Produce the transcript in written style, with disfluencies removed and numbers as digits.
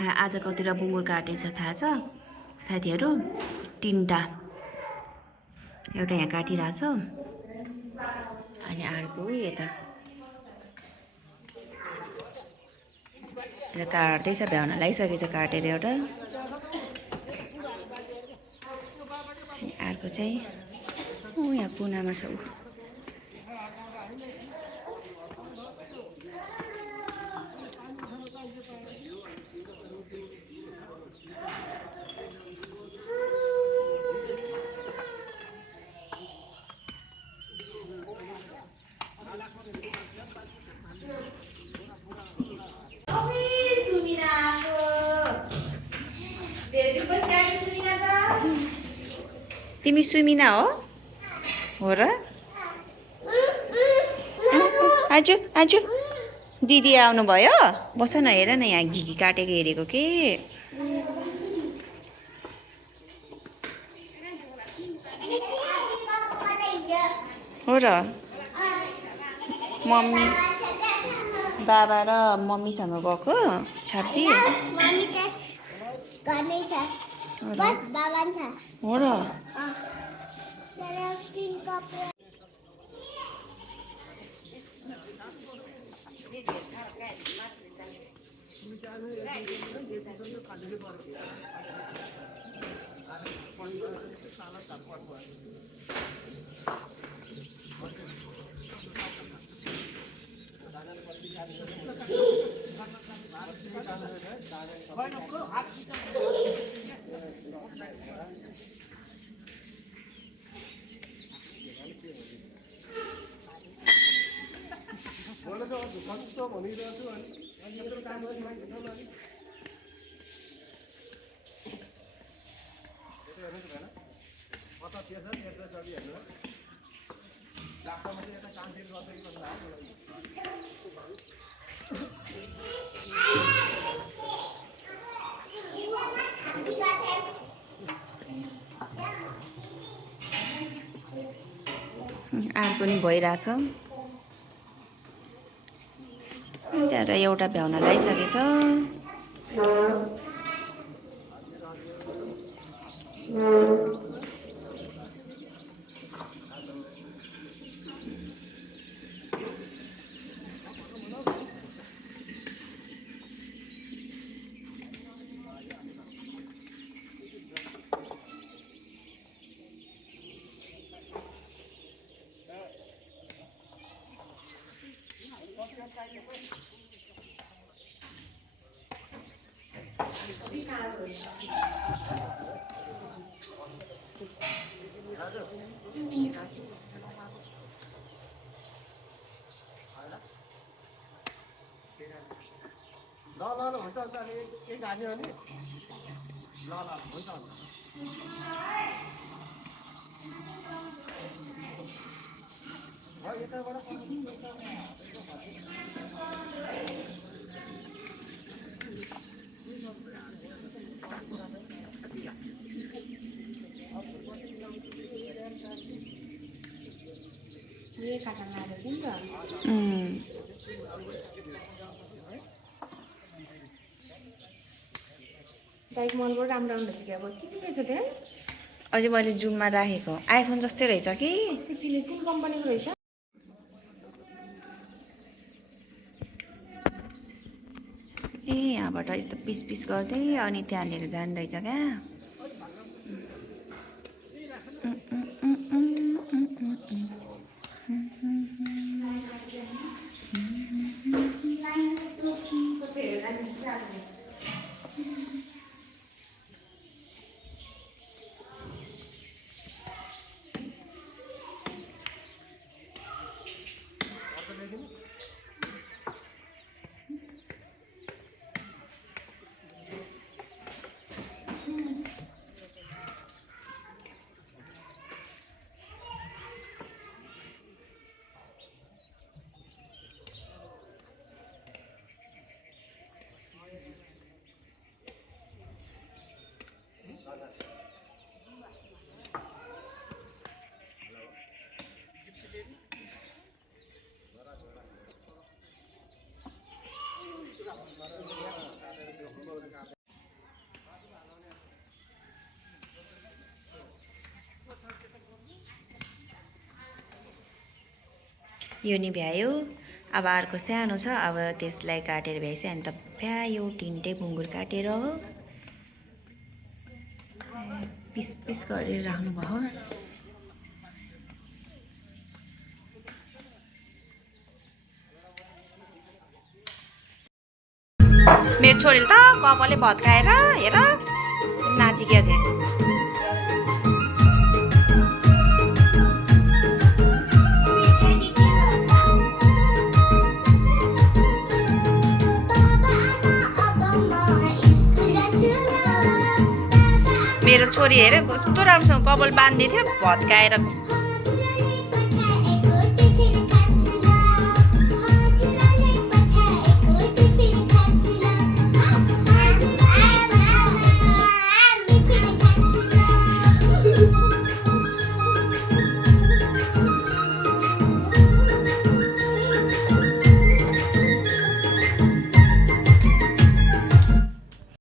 आज कतिवटा बुङ्गुर काटेछ थाहा छ साथीहरू? 3टा। एउटा यहाँ काटिरहेछ अनि अर्को यता काट्दैछ, भ्याउन लागिसकेछ काटेर एउटा। अर्को चाहिँ यहाँ कुनामा छ। तिमी सुमिना हो र? आज आज दिदी आउनु भयो? बस न, हेर न यहाँ घिघी काटेको हेरेको के। हो र? मम्मी बाबा र मम्मीसँग गएको छाती। हो र? आर पनि भइरहेछ। त्यहाँबाट एउटा भ्याउन लागिसकेछ। ल हुन्छ अन्त एक हाल्ने हो नि। ल हुन्छ यताबाट ये काट्न लागेछ नि त। बाइक मनबाट राम्रो राम्रो छ कि अब के के छ त्यहाँ? अझै मैले जुममा राखेको आइफोन जस्तै रहेछ कि। कुन कम्पनीको रहेछ? ए यहाँबाट यस्तो पिस पिस गर्दै अनि त्यहाँनिर जाँदैछ क्या। यो नि भ्यायो। अब अर्को सानो छ, अब त्यसलाई काटेर भ्याइसक्यो अनि त भ्यायो। तिनटै बुङ्गुर काटेर पिस पिस गरेर राख्नुभयो। मेरो छोरीले त कपालले भत्काएर हेर नाचिक्या थिएँ। मेरो छोरी हेर कस्तो राम्रोसँग कपाल बाँध्दै थियो, भत्काएर कस्तो